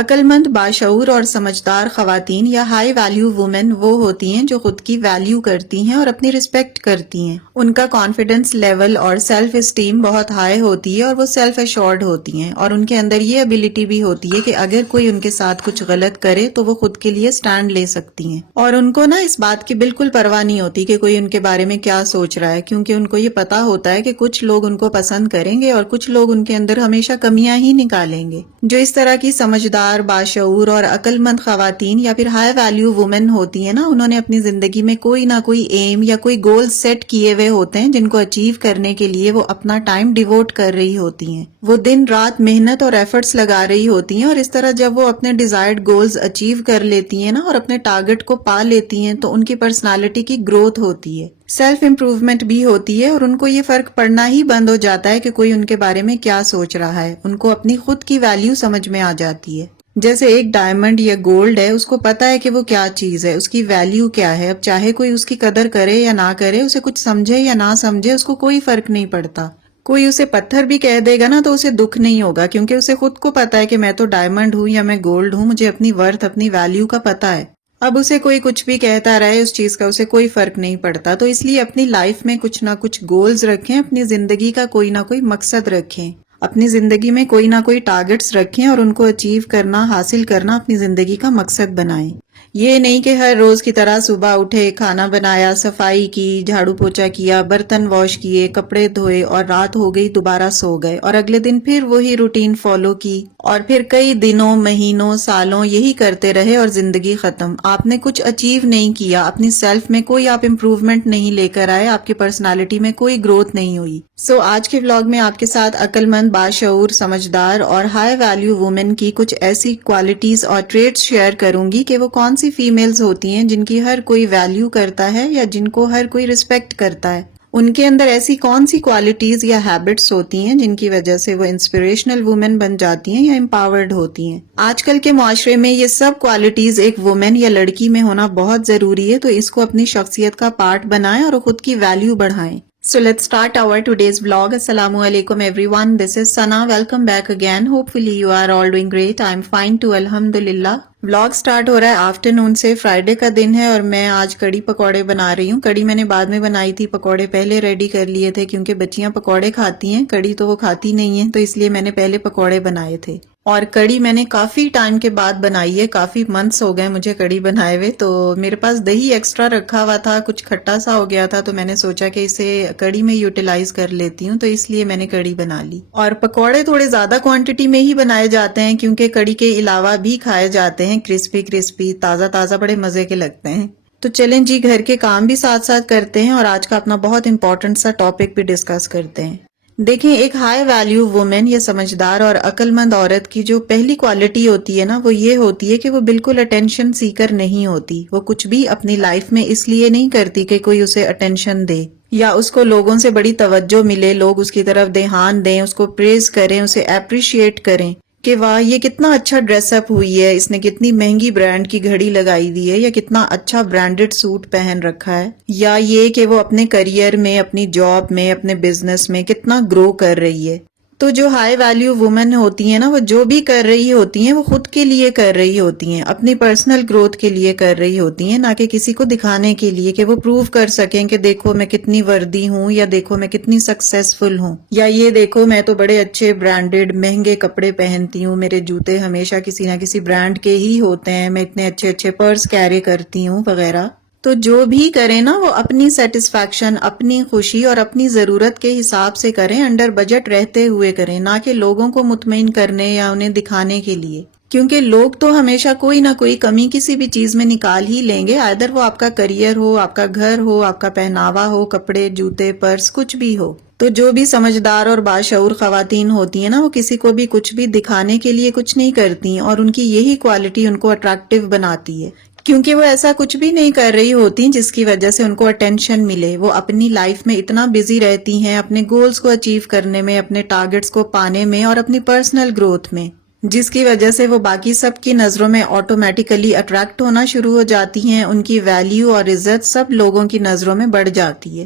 عقل مند، باشعور اور سمجھدار خواتین یا ہائی ویلیو وومن وہ ہوتی ہیں جو خود کی ویلیو کرتی ہیں اور اپنی رسپیکٹ کرتی ہیں۔ ان کا کانفیڈنس لیول اور سیلف اسٹیم بہت ہائی ہوتی ہے اور وہ سیلف ایشورڈ ہوتی ہیں، اور ان کے اندر یہ ابیلٹی بھی ہوتی ہے کہ اگر کوئی ان کے ساتھ کچھ غلط کرے تو وہ خود کے لیے سٹینڈ لے سکتی ہیں، اور ان کو اس بات کی بالکل پرواہ نہیں ہوتی کہ کوئی ان کے بارے میں کیا سوچ رہا ہے، کیونکہ ان کو یہ پتا ہوتا ہے کہ کچھ لوگ ان کو پسند کریں گے اور کچھ لوگ ان کے اندر ہمیشہ کمیاں ہی نکالیں گے۔ جو اس طرح کی سمجھدار، باشعور اور عقل مند خواتین یا پھر ہائی ویلیو وومن ہوتی ہیں انہوں نے اپنی زندگی میں کوئی نہ کوئی ایم یا کوئی گول سیٹ کیے ہوئے ہوتے ہیں جن کو اچیو کرنے کے لیے وہ اپنا ٹائم ڈیووٹ کر رہی ہوتی ہیں۔ وہ دن رات محنت اور ایفرٹس لگا رہی ہوتی ہیں، اور اس طرح جب وہ اپنے ڈیزائرڈ گولز اچیو کر لیتی ہیں اور اپنے ٹارگٹ کو پا لیتی ہیں تو ان کی پرسنالٹی کی گروتھ ہوتی ہے، سیلف امپروومنٹ بھی ہوتی ہے، اور ان کو یہ فرق پڑنا ہی بند ہو جاتا ہے کہ کوئی ان کے بارے میں کیا سوچ رہا ہے۔ ان کو اپنی خود کی ویلیو سمجھ میں آ جاتی ہے۔ جیسے ایک ڈائمنڈ یا گولڈ ہے، اس کو پتا ہے کہ وہ کیا چیز ہے، اس کی ویلیو کیا ہے۔ اب چاہے کوئی اس کی قدر کرے یا نہ کرے، اسے کچھ سمجھے یا نہ سمجھے، اس کو کوئی فرق نہیں پڑتا۔ کوئی اسے پتھر بھی کہہ دے گا تو اسے دکھ نہیں ہوگا، کیونکہ اسے خود کو پتا ہے کہ میں تو ڈائمنڈ ہوں یا میں گولڈ ہوں، مجھے اپنی ورتھ، اپنی ویلیو کا پتا ہے۔ اب اسے کوئی کچھ بھی کہتا رہے، اس چیز کا اسے کوئی فرق نہیں پڑتا۔ تو اس لیے اپنی لائف میں کچھ نہ کچھ گولز رکھیں، اپنی زندگی کا کوئی نہ کوئی مقصد رکھیں، اپنی زندگی میں کوئی نہ کوئی ٹارگٹس رکھیں اور ان کو اچیو کرنا، حاصل کرنا اپنی زندگی کا مقصد بنائیں۔ یہ نہیں کہ ہر روز کی طرح صبح اٹھے، کھانا بنایا، صفائی کی، جھاڑو پوچھا کیا، برتن واش کیے، کپڑے دھوئے اور رات ہو گئی دوبارہ سو گئے، اور اگلے دن پھر وہی روٹین فالو کی، اور پھر کئی دنوں، مہینوں، سالوں یہی کرتے رہے اور زندگی ختم۔ آپ نے کچھ اچیو نہیں کیا، اپنی سیلف میں کوئی آپ امپروومنٹ نہیں لے کر آئے، آپ کی پرسنالٹی میں کوئی گروتھ نہیں ہوئی۔ آج کے ولاگ میں آپ کے ساتھ عقل مند، باشعور، سمجھدار اور ہائی ویلیو وومن کی کچھ ایسی کوالٹیز اور ٹریٹس شیئر کروں گی کہ وہ کون سی فیمیلز ہوتی ہیں جن کی ہر کوئی ویلیو کرتا ہے یا جن کو ہر کوئی ریسپیکٹ کرتا ہے۔ ان کے اندر ایسی کون سی کوالٹیز یا ہیبٹس ہوتی ہیں جن کی وجہ سے وہ انسپریشنل وومن بن جاتی ہیں یا امپاورڈ ہوتی ہیں۔ آج کل کے معاشرے میں یہ سب کوالٹیز ایک وومن یا لڑکی میں ہونا بہت ضروری ہے، تو اس کو اپنی شخصیت کا پارٹ بنائیں اور خود کی ویلیو بڑھائیں۔ So let's start our today's vlog. Assalamu alaikum everyone. This is Sana. Welcome back again. Hopefully you are all doing great. I'm fine too. Alhamdulillah. Vlog start ہو رہا ہے آفٹر نون سے، فرائیڈے کا دن ہے، اور میں آج کڑی پکوڑے بنا رہی ہوں۔ کڑی میں نے بعد میں بنائی تھی، پکوڑے پہلے ریڈی کر لیے تھے، کیونکہ بچیاں پکوڑے کھاتی ہیں، کڑی تو وہ کھاتی نہیں ہیں، تو اس لیے میں نے پہلے پکوڑے بنائے تھے۔ اور کڑی میں نے کافی ٹائم کے بعد بنائی ہے، کافی منتھس ہو گئے مجھے کڑی بنائے ہوئے، تو میرے پاس دہی ایکسٹرا رکھا ہوا تھا، کچھ کھٹا سا ہو گیا تھا، تو میں نے سوچا کہ اسے کڑی میں یوٹیلائز کر لیتی ہوں، تو اس لیے میں نے کڑی بنا لی۔ اور پکوڑے تھوڑے زیادہ کوانٹٹی میں ہی بنائے جاتے ہیں، کیونکہ کڑی کے علاوہ بھی کھائے جاتے ہیں، کرسپی کرسپی، تازہ تازہ، بڑے مزے کے لگتے ہیں۔ تو چلیں جی، گھر کے کام بھی ساتھ ساتھ کرتے ہیں اور آج کا اپنا بہت امپورٹنٹ سا ٹاپک بھی ڈسکس کرتے ہیں۔ دیکھیں، ایک ہائی ویلیو وومن یا سمجھدار اور عقل مند عورت کی جو پہلی کوالٹی ہوتی ہے وہ یہ ہوتی ہے کہ وہ بالکل اٹینشن سیکر نہیں ہوتی۔ وہ کچھ بھی اپنی لائف میں اس لیے نہیں کرتی کہ کوئی اسے اٹینشن دے یا اس کو لوگوں سے بڑی توجہ ملے، لوگ اس کی طرف دھیان دیں، اس کو پریز کریں، اسے اپریشیٹ کریں کہ واہ یہ کتنا اچھا ڈریس اپ ہوئی ہے، اس نے کتنی مہنگی برانڈ کی گھڑی لگائی ہوئی ہے، یا کتنا اچھا برانڈڈ سوٹ پہن رکھا ہے، یا یہ کہ وہ اپنے کریئر میں، اپنی جاب میں، اپنے بزنس میں کتنا گرو کر رہی ہے۔ تو جو ہائی ویلیو وومن ہوتی ہیں وہ جو بھی کر رہی ہوتی ہیں وہ خود کے لیے کر رہی ہوتی ہیں، اپنی پرسنل گروتھ کے لیے کر رہی ہوتی ہیں، نہ کہ کسی کو دکھانے کے لیے کہ وہ پروو کر سکیں کہ دیکھو میں کتنی وردی ہوں، یا دیکھو میں کتنی سکسیسفل ہوں، یا یہ دیکھو میں تو بڑے اچھے برانڈڈ مہنگے کپڑے پہنتی ہوں، میرے جوتے ہمیشہ کسی نہ کسی برانڈ کے ہی ہوتے ہیں، میں اتنے اچھے اچھے پرس کیری کرتی ہوں وغیرہ۔ تو جو بھی کریں وہ اپنی سیٹسفیکشن، اپنی خوشی اور اپنی ضرورت کے حساب سے کریں، انڈر بجٹ رہتے ہوئے کریں، نہ کہ لوگوں کو مطمئن کرنے یا انہیں دکھانے کے لیے، کیونکہ لوگ تو ہمیشہ کوئی نہ کوئی کمی کسی بھی چیز میں نکال ہی لیں گے، آئدر وہ آپ کا کریئر ہو، آپ کا گھر ہو، آپ کا پہناوا ہو، کپڑے، جوتے، پرس، کچھ بھی ہو۔ تو جو بھی سمجھدار اور باشعور خواتین ہوتی ہیں وہ کسی کو بھی کچھ بھی دکھانے کے لیے کچھ نہیں کرتی، اور ان کی یہی کوالٹی ان کو اٹریکٹیو بناتی ہے، کیونکہ وہ ایسا کچھ بھی نہیں کر رہی ہوتی جس کی وجہ سے ان کو اٹینشن ملے۔ وہ اپنی لائف میں اتنا بزی رہتی ہیں اپنے گولز کو اچیو کرنے میں، اپنے ٹارگٹس کو پانے میں اور اپنی پرسنل گروتھ میں، جس کی وجہ سے وہ باقی سب کی نظروں میں آٹومیٹیکلی اٹریکٹ ہونا شروع ہو جاتی ہیں، ان کی ویلیو اور عزت سب لوگوں کی نظروں میں بڑھ جاتی ہے۔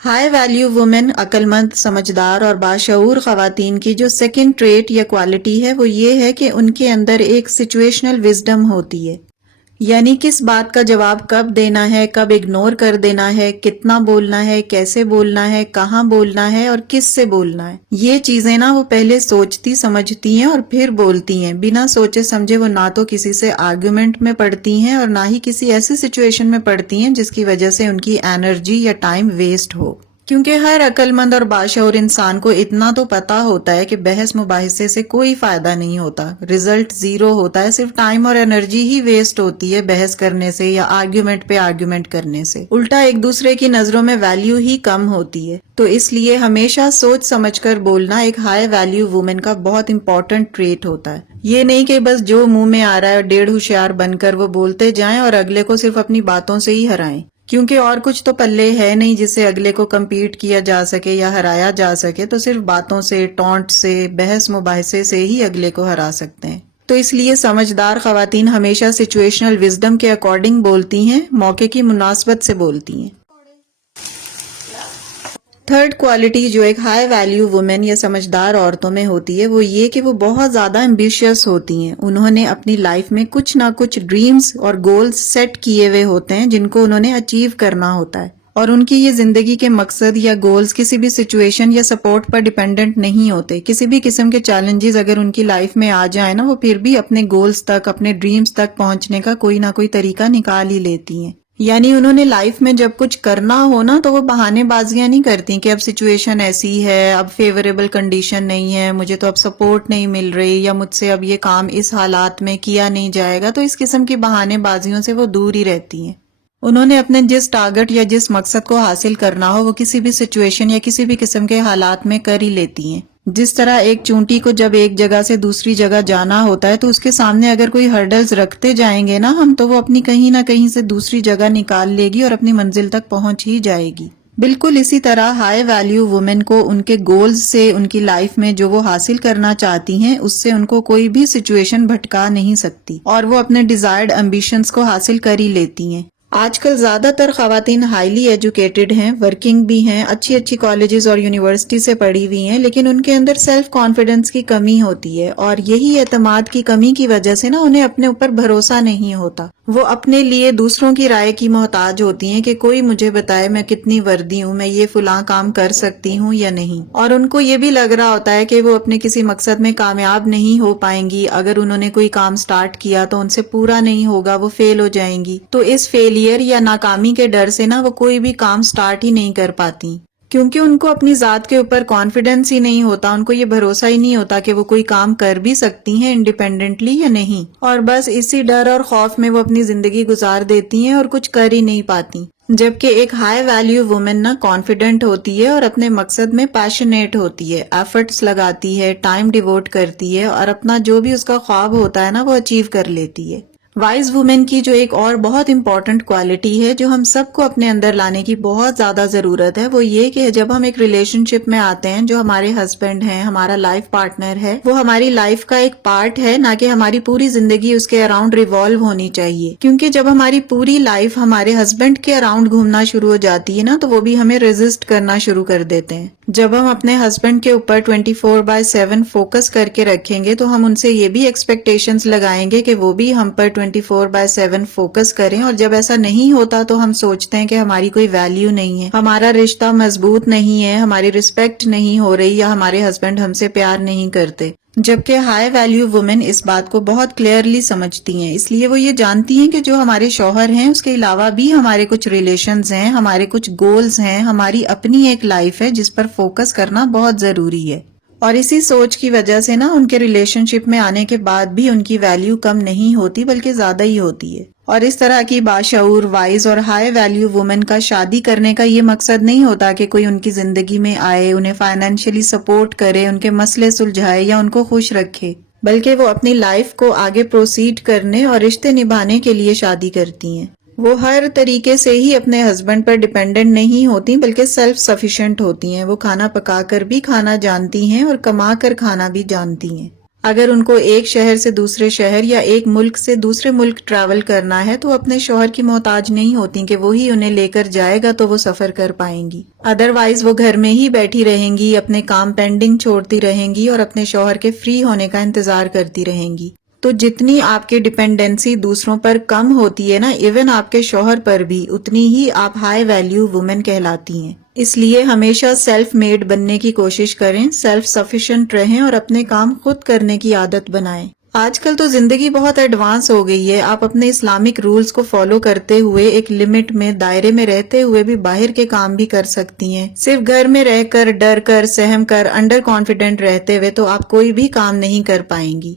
ہائی ویلیو وومن عقل مند، سمجھدار اور باشعور خواتین کی جو سیکنڈ ٹریٹ یا کوالٹی ہے وہ یہ ہے کہ ان کے اندر ایک سچویشنل وزڈم ہوتی ہے، یعنی کس بات کا جواب کب دینا ہے، کب اگنور کر دینا ہے، کتنا بولنا ہے، کیسے بولنا ہے، کہاں بولنا ہے اور کس سے بولنا ہے۔ یہ چیزیں نا وہ پہلے سوچتی سمجھتی ہیں اور پھر بولتی ہیں، بنا سوچے سمجھے وہ نہ تو کسی سے آرگیومنٹ میں پڑتی ہیں اور نہ ہی کسی ایسی سچویشن میں پڑتی ہیں جس کی وجہ سے ان کی انرجی یا ٹائم ویسٹ ہو۔ کیونکہ ہر عقل مند اور باشعور انسان کو اتنا تو پتا ہوتا ہے کہ بحث مباحثے سے کوئی فائدہ نہیں ہوتا، رزلٹ زیرو ہوتا ہے، صرف ٹائم اور انرجی ہی ویسٹ ہوتی ہے بحث کرنے سے یا آرگیومنٹ پہ آرگیومنٹ کرنے سے، الٹا ایک دوسرے کی نظروں میں ویلیو ہی کم ہوتی ہے۔ تو اس لیے ہمیشہ سوچ سمجھ کر بولنا ایک ہائی ویلیو وومن کا بہت امپورٹنٹ ٹریٹ ہوتا ہے۔ یہ نہیں کہ بس جو منہ میں آ رہا ہے اور ڈیڑھ ہوشیار بن کر وہ بولتے جائیں اور اگلے کو صرف اپنی باتوں سے ہی ہرائیں، کیونکہ اور کچھ تو پلے ہے نہیں جس سے اگلے کو کمپیٹ کیا جا سکے یا ہرایا جا سکے، تو صرف باتوں سے، ٹونٹ سے، بحث مباحثے سے ہی اگلے کو ہرا سکتے ہیں۔ تو اس لیے سمجھدار خواتین ہمیشہ سچویشنل وزڈم کے اکارڈنگ بولتی ہیں، موقع کی مناسبت سے بولتی ہیں۔ تھرڈ کوالٹی جو ایک ہائی ویلیو وومن یا سمجھدار عورتوں میں ہوتی ہے وہ یہ کہ وہ بہت زیادہ ایمبیشیس ہوتی ہیں، انہوں نے اپنی لائف میں کچھ نہ کچھ ڈریمز اور گولز سیٹ کیے ہوئے ہوتے ہیں جن کو انہوں نے اچیو کرنا ہوتا ہے، اور ان کی یہ زندگی کے مقصد یا گولز کسی بھی سچویشن یا سپورٹ پر ڈیپینڈنٹ نہیں ہوتے۔ کسی بھی قسم کے چیلنجز اگر ان کی لائف میں آ جائیں نا، وہ پھر بھی اپنے گولز تک، اپنے ڈریمز تک پہنچنے کا کوئی نہ کوئی طریقہ نکال ہی لیتی ہیں۔ یعنی انہوں نے لائف میں جب کچھ کرنا ہو نا تو وہ بہانے بازیاں نہیں کرتی کہ اب سچویشن ایسی ہے، اب فیوریبل کنڈیشن نہیں ہے، مجھے تو اب سپورٹ نہیں مل رہی، یا مجھ سے اب یہ کام اس حالات میں کیا نہیں جائے گا، تو اس قسم کی بہانے بازیوں سے وہ دور ہی رہتی ہیں۔ انہوں نے اپنے جس ٹارگٹ یا جس مقصد کو حاصل کرنا ہو وہ کسی بھی سچویشن یا کسی بھی قسم کے حالات میں کر ہی لیتی ہیں۔ جس طرح ایک چونٹی کو جب ایک جگہ سے دوسری جگہ جانا ہوتا ہے تو اس کے سامنے اگر کوئی ہرڈلز رکھتے جائیں گے نا ہم، تو وہ اپنی کہیں نہ کہیں سے دوسری جگہ نکال لے گی اور اپنی منزل تک پہنچ ہی جائے گی۔ بالکل اسی طرح ہائی ویلیو وومن کو ان کے گولز سے، ان کی لائف میں جو وہ حاصل کرنا چاہتی ہیں اس سے ان کو کوئی بھی سچویشن بھٹکا نہیں سکتی، اور وہ اپنے ڈیزائرڈ ایمبیشنز کو حاصل کر ہی لیتی ہیں۔ آج کل زیادہ تر خواتین ہائیلی ایجوکیٹڈ ہیں، ورکنگ بھی ہیں، اچھی کالجز اور یونیورسٹی سے پڑھی ہوئی ہیں، لیکن ان کے اندر سیلف کانفیڈنس کی کمی ہوتی ہے، اور یہی اعتماد کی کمی کی وجہ سے نا انہیں اپنے اوپر بھروسہ نہیں ہوتا۔ وہ اپنے لیے دوسروں کی رائے کی محتاج ہوتی ہیں کہ کوئی مجھے بتائے میں کتنی وردی ہوں، میں یہ فلاں کام کر سکتی ہوں یا نہیں، اور ان کو یہ بھی لگ رہا ہوتا ہے کہ وہ اپنے کسی مقصد میں کامیاب نہیں ہو پائیں گی، اگر انہوں نے کوئی کام سٹارٹ کیا تو ان سے پورا نہیں ہوگا، وہ فیل ہو جائیں گی، تو اس فیلئر یا ناکامی کے ڈر سے نا وہ کوئی بھی کام سٹارٹ ہی نہیں کر پاتی، کیونکہ ان کو اپنی ذات کے اوپر کانفیڈنس ہی نہیں ہوتا، ان کو یہ بھروسہ ہی نہیں ہوتا کہ وہ کوئی کام کر بھی سکتی ہیں انڈیپینڈنٹلی یا نہیں، اور بس اسی ڈر اور خوف میں وہ اپنی زندگی گزار دیتی ہیں اور کچھ کر ہی نہیں پاتی۔ جبکہ ایک ہائی ویلیو وومن نا کانفیڈنٹ ہوتی ہے اور اپنے مقصد میں پیشنیٹ ہوتی ہے، ایفرٹس لگاتی ہے، ٹائم ڈیووٹ کرتی ہے، اور اپنا جو بھی اس کا خواب ہوتا ہے نا وہ اچیو کر لیتی ہے۔ وائز وومن کی جو ایک اور بہت امپورٹنٹ کوالٹی ہے جو ہم سب کو اپنے اندر لانے کی بہت زیادہ ضرورت ہے، وہ یہ کہ جب ہم ایک ریلیشن شپ میں آتے ہیں، جو ہمارے ہسبینڈ ہیں، ہمارا لائف پارٹنر ہے، وہ ہماری لائف کا ایک پارٹ ہے، نہ کہ ہماری پوری زندگی اس کے اراؤنڈ ریوالو ہونی چاہیے، کیونکہ جب ہماری پوری لائف ہمارے ہسبینڈ کے اراؤنڈ گھومنا شروع ہو جاتی ہے نا تو وہ بھی ہمیں ریزسٹ کرنا شروع کر دیتے ہیں۔ جب ہم اپنے ہسبینڈ کے اوپر 24/7 فوکس کر کے رکھیں گے تو ہم ان سے یہ بھی ایکسپیکٹیشنز لگائیں گے کہ وہ بھی ہم پر 24/7 فوکس کریں، اور جب ایسا نہیں ہوتا تو ہم سوچتے ہیں کہ ہماری کوئی ویلیو نہیں ہے، ہمارا رشتہ مضبوط نہیں ہے، ہماری رسپیکٹ نہیں ہو رہی، یا ہمارے ہسبینڈ ہم سے پیار نہیں کرتے۔ جبکہ ہائی ویلیو وومن اس بات کو بہت کلیئرلی سمجھتی ہیں، اس لیے وہ یہ جانتی ہیں کہ جو ہمارے شوہر ہیں اس کے علاوہ بھی ہمارے کچھ ریلیشنز ہیں، ہمارے کچھ گولز ہیں، ہماری اپنی ایک لائف ہے جس پر فوکس کرنا بہت ضروری ہے، اور اسی سوچ کی وجہ سے نا ان کے ریلیشن شپ میں آنے کے بعد بھی ان کی ویلیو کم نہیں ہوتی بلکہ زیادہ ہی ہوتی ہے۔ اور اس طرح کی باشعور، وائز اور ہائی ویلیو وومن کا شادی کرنے کا یہ مقصد نہیں ہوتا کہ کوئی ان کی زندگی میں آئے، انہیں فائنینشلی سپورٹ کرے، ان کے مسئلے سلجھائے یا ان کو خوش رکھے، بلکہ وہ اپنی لائف کو آگے پروسیڈ کرنے اور رشتے نبھانے کے لیے شادی کرتی ہیں۔ وہ ہر طریقے سے ہی اپنے ہسبینڈ پر ڈیپینڈنٹ نہیں ہوتی بلکہ سیلف سفیشینٹ ہوتی ہیں، وہ کھانا پکا کر بھی کھانا جانتی ہیں اور کما کر کھانا بھی جانتی ہیں۔ اگر ان کو ایک شہر سے دوسرے شہر یا ایک ملک سے دوسرے ملک ٹریول کرنا ہے تو اپنے شوہر کی محتاج نہیں ہوتی کہ وہی انہیں لے کر جائے گا تو وہ سفر کر پائیں گی. ادروائز وہ گھر میں ہی بیٹھی رہیں گی، اپنے کام پینڈنگ چھوڑتی رہیں گی اور اپنے شوہر کے فری ہونے کا انتظار کرتی رہیں گی. تو جتنی آپ کی ڈیپینڈنسی دوسروں پر کم ہوتی ہے نا، ایون آپ کے شوہر پر بھی، اتنی ہی آپ ہائی ویلیو وومن کہلاتی ہیں. اس لیے ہمیشہ سیلف میڈ بننے کی کوشش کریں، سیلف سفیشینٹ رہیں اور اپنے کام خود کرنے کی عادت بنائیں. آج کل تو زندگی بہت ایڈوانس ہو گئی ہے. آپ اپنے اسلامک رولز کو فالو کرتے ہوئے ایک لمٹ میں، دائرے میں رہتے ہوئے بھی باہر کے کام بھی کر سکتی ہیں. صرف گھر میں رہ کر، ڈر کر، سہم کر، انڈر کانفیڈنٹ رہتے ہوئے تو آپ کوئی بھی کام نہیں کر پائیں گی.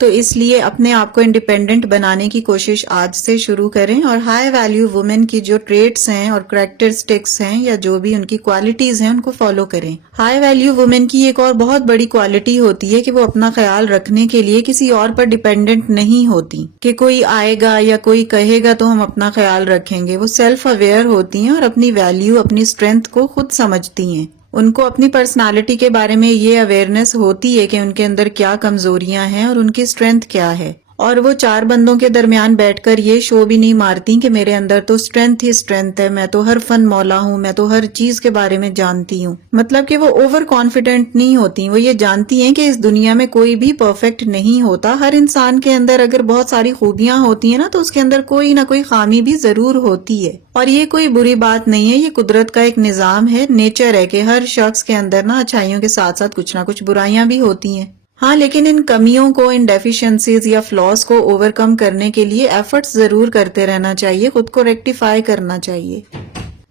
تو اس لیے اپنے آپ کو انڈیپینڈنٹ بنانے کی کوشش آج سے شروع کریں اور ہائی ویلیو وومن کی جو ٹریٹس ہیں اور کریکٹرسٹکس ہیں یا جو بھی ان کی کوالٹیز ہیں ان کو فالو کریں. ہائی ویلیو وومن کی ایک اور بہت بڑی کوالٹی ہوتی ہے کہ وہ اپنا خیال رکھنے کے لیے کسی اور پر ڈیپینڈنٹ نہیں ہوتی کہ کوئی آئے گا یا کوئی کہے گا تو ہم اپنا خیال رکھیں گے. وہ سیلف اویئر ہوتی ہیں اور اپنی ویلیو، اپنی اسٹرینتھ کو خود سمجھتی ہیں. ان کو اپنی پرسنالٹی کے بارے میں یہ اویئرنیس ہوتی ہے کہ ان کے اندر کیا کمزوریاں ہیں اور ان کی اسٹرینتھ کیا ہے. اور وہ چار بندوں کے درمیان بیٹھ کر یہ شو بھی نہیں مارتی کہ میرے اندر تو اسٹرینتھ ہی اسٹرینتھ ہے، میں تو ہر فن مولا ہوں، میں تو ہر چیز کے بارے میں جانتی ہوں. مطلب کہ وہ اوور کانفیڈنٹ نہیں ہوتی. وہ یہ جانتی ہیں کہ اس دنیا میں کوئی بھی پرفیکٹ نہیں ہوتا. ہر انسان کے اندر اگر بہت ساری خوبیاں ہوتی ہیں نا تو اس کے اندر کوئی نہ کوئی خامی بھی ضرور ہوتی ہے. اور یہ کوئی بری بات نہیں ہے، یہ قدرت کا ایک نظام ہے، نیچر ہے کہ ہر شخص کے اندر نا اچھائیوں کے ساتھ ساتھ کچھ نہ کچھ برائیاں بھی ہوتی ہیں. ہاں، لیکن ان کمیوں کو، ان ڈیفیشنسیز یا فلاز کو اوور کم کرنے کے لیے ایفرٹس ضرور کرتے رہنا چاہیے، خود کو ریکٹیفائی کرنا چاہیے.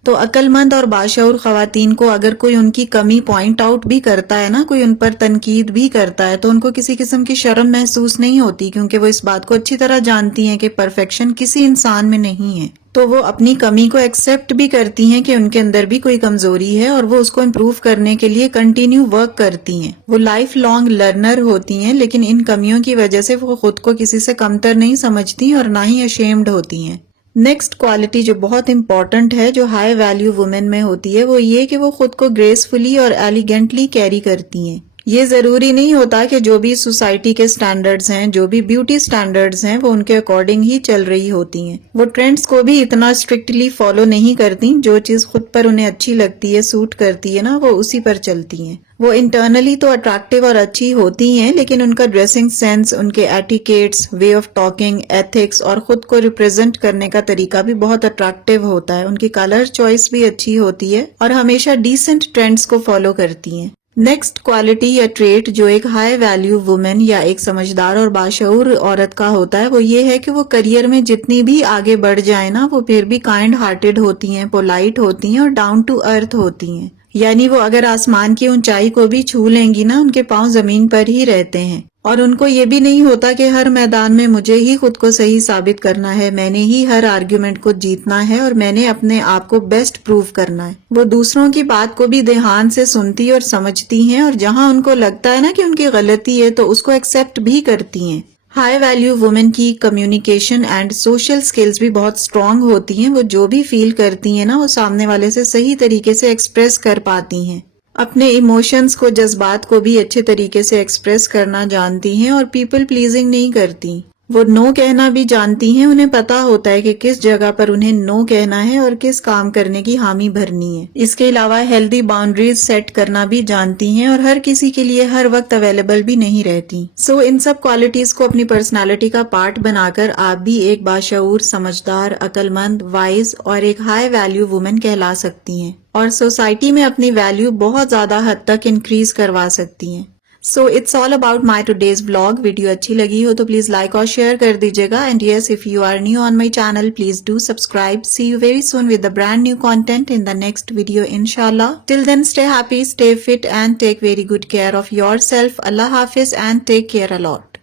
تو عقل مند اور باشعور خواتین کو اگر کوئی ان کی کمی پوائنٹ آؤٹ بھی کرتا ہے نا، کوئی ان پر تنقید بھی کرتا ہے تو ان کو کسی قسم کی شرم محسوس نہیں ہوتی، کیونکہ وہ اس بات کو اچھی طرح جانتی ہیں کہ پرفیکشن کسی انسان میں نہیں ہے. تو وہ اپنی کمی کو ایکسیپٹ بھی کرتی ہیں کہ ان کے اندر بھی کوئی کمزوری ہے اور وہ اس کو امپروو کرنے کے لیے کنٹینیو ورک کرتی ہیں. وہ لائف لانگ لرنر ہوتی ہیں، لیکن ان کمیوں کی وجہ سے وہ خود کو کسی سے کمتر نہیں سمجھتی اور نہ ہی اشیمڈ ہوتی ہیں. نیکسٹ کوالٹی جو بہت امپورٹنٹ ہے، جو ہائی ویلیو وومن میں ہوتی ہے، وہ یہ کہ وہ خود کو گریسفلی اور ایلیگنٹلی کیری کرتی ہیں. یہ ضروری نہیں ہوتا کہ جو بھی سوسائٹی کے سٹینڈرڈز ہیں، جو بھی بیوٹی سٹینڈرڈز ہیں، وہ ان کے اکارڈنگ ہی چل رہی ہوتی ہیں. وہ ٹرینڈز کو بھی اتنا اسٹرکٹلی فالو نہیں کرتی. جو چیز خود پر انہیں اچھی لگتی ہے، سوٹ کرتی ہے نا، وہ اسی پر چلتی ہیں. وہ انٹرنلی تو اٹریکٹیو اور اچھی ہوتی ہیں، لیکن ان کا ڈریسنگ سینس، ان کے etiquettes, way of talking, ethics اور خود کو ریپرزینٹ کرنے کا طریقہ بھی بہت اٹریکٹیو ہوتا ہے. ان کی کلر چوائس بھی اچھی ہوتی ہے اور ہمیشہ ڈیسنٹ ٹرینڈز کو فالو کرتی ہیں. نیکسٹ کوالٹی یا ٹریٹ جو ایک ہائی ویلیو وومن یا ایک سمجھدار اور باشعور عورت کا ہوتا ہے، وہ یہ ہے کہ وہ کریئر میں جتنی بھی آگے بڑھ جائیں نا، وہ پھر بھی کائنڈ ہارٹیڈ ہوتی ہیں، پولائٹ ہوتی ہیں اور ڈاؤن ٹو ارتھ ہوتی ہیں. یعنی وہ اگر آسمان کی اونچائی کو بھی چھو لیں گی نا، ان کے پاؤں زمین پر ہی رہتے ہیں. اور ان کو یہ بھی نہیں ہوتا کہ ہر میدان میں مجھے ہی خود کو صحیح ثابت کرنا ہے، میں نے ہی ہر آرگیومنٹ کو جیتنا ہے اور میں نے اپنے آپ کو بیسٹ پروف کرنا ہے. وہ دوسروں کی بات کو بھی دھیان سے سنتی اور سمجھتی ہیں، اور جہاں ان کو لگتا ہے نا کہ ان کی غلطی ہے تو اس کو ایکسیپٹ بھی کرتی ہیں. ہائی ویلیو وومن کی کمیونیکیشن اینڈ سوشل سکلز بھی بہت اسٹرانگ ہوتی ہیں. وہ جو بھی فیل کرتی ہیں نا، وہ سامنے والے سے صحیح طریقے سے ایکسپریس کر پاتی ہیں. اپنے ایموشنز کو، جذبات کو بھی اچھے طریقے سے ایکسپریس کرنا جانتی ہیں اور پیپل پلیزنگ نہیں کرتی. وہ نو کہنا بھی جانتی ہیں. انہیں پتا ہوتا ہے کہ کس جگہ پر انہیں نو کہنا ہے اور کس کام کرنے کی حامی بھرنی ہے. اس کے علاوہ ہیلدی باؤنڈریز سیٹ کرنا بھی جانتی ہیں اور ہر کسی کے لیے ہر وقت اویلیبل بھی نہیں رہتی. سو ان سب کوالٹیز کو اپنی پرسنالٹی کا پارٹ بنا کر آپ بھی ایک باشعور، سمجھدار، عقل مند، وائز اور ایک ہائی ویلیو وومن کہلا سکتی ہیں اور سوسائٹی میں اپنی ویلیو بہت زیادہ حد تک انکریز کروا سکتی ہیں. So it's all about my today's vlog. Video اچھی لگی ہو تو پلیز لائک اور شیئر کر دیجیے گا. And yes, if you are new on my channel, please do subscribe. See you very soon with the brand new content in the next video, inshallah. Till then, stay happy, stay fit and take very good care of yourself. Allah Hafiz and take care a lot.